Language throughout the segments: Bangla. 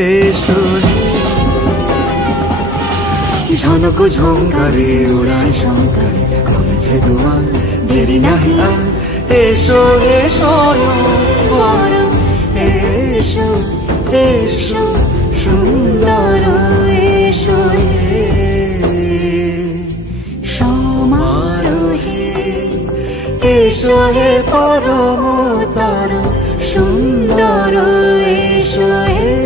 এসো ঝনক ঝঙ্কারে উড়ায় শঙ্কারে কমেছে দুয়ার দেরি নাহি আর এসো এসো পরম এসো এসো সুন্দর এসো হে সমারোহে এসো হে পরমতর সুন্দর এসো হে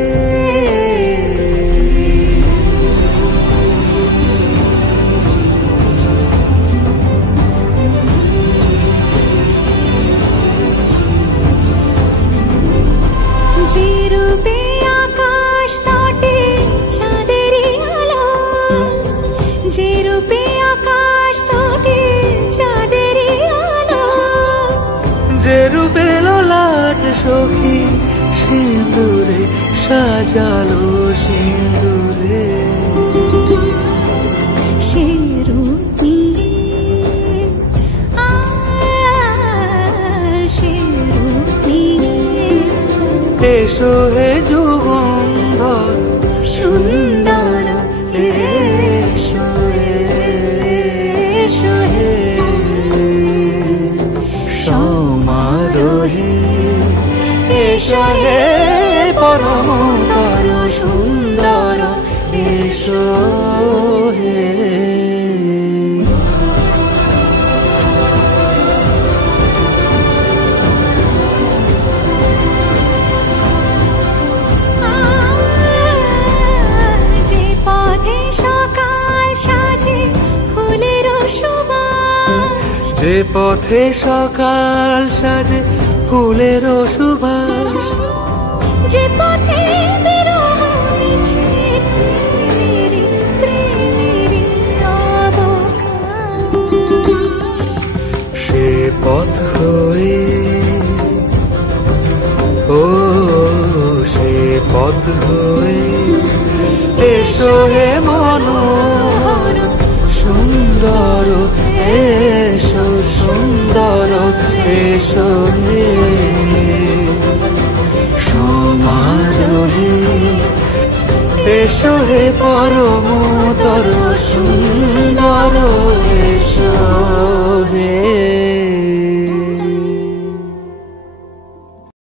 যে রূপে আকাশ তটে চাঁদেরই আলো যে রূপে আকাশ তটে চাঁদেরই আলো যে রূপে ললাট সখী সিঁদুরে সাজালো সিঁদুরে সে রূপ এসো হে যুগন্ধর সুন্দর এসো এসো হে সমারোহে এসো হে পরমতর সুন্দর এসো হে যে পথে সকাল সাজে ফুলের সুবাস যে পথে বিরহ মিছে প্রেমেরই অবকাশ সে পথ হয়ে ও সে পথ হয়ে এসো হে মনোহর সুন্দর এসো সুন্দর এসো হে সমারোহে এসো হে পরম